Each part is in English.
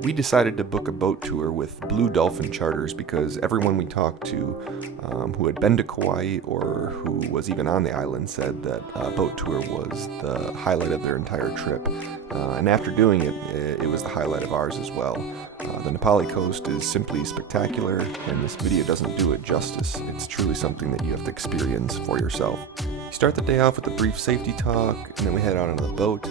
We decided to book a boat tour with Blue Dolphin Charters because everyone we talked to who had been to Kauai or who was even on the island said that a boat tour was the highlight of their entire trip. And after doing it, it was the highlight of ours as well. The Napali Coast is simply spectacular, and this video doesn't do it justice. It's truly something that you have to experience for yourself. You start the day off with a brief safety talk, and then we head out onto the boat.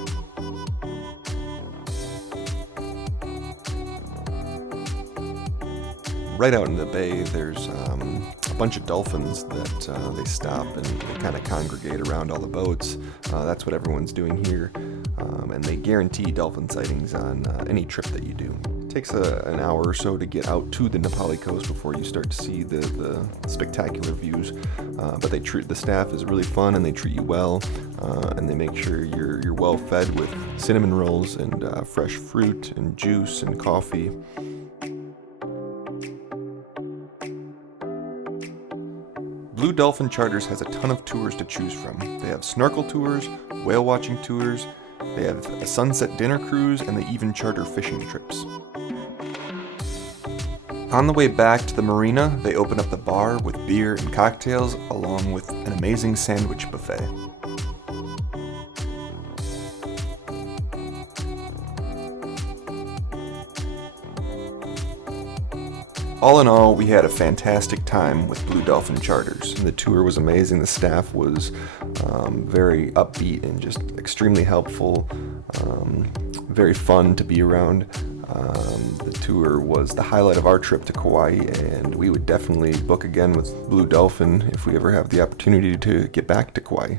Right out in the bay, there's a bunch of dolphins that they stop and they kind of congregate around all the boats. That's what everyone's doing here, and they guarantee dolphin sightings on any trip that you do. It takes an hour or so to get out to the Napali Coast before you start to see the spectacular views. But the staff is really fun and they treat you well, and they make sure you're well fed with cinnamon rolls and fresh fruit and juice and coffee. Blue Dolphin Charters has a ton of tours to choose from. They have snorkel tours, whale watching tours, they have a sunset dinner cruise, and they even charter fishing trips. On the way back to the marina, they open up the bar with beer and cocktails along with an amazing sandwich buffet. All in all, we had a fantastic time with Blue Dolphin Charters. The tour was amazing. The staff was very upbeat and just extremely helpful, very fun to be around. The tour was the highlight of our trip to Kauai, and we would definitely book again with Blue Dolphin if we ever have the opportunity to get back to Kauai.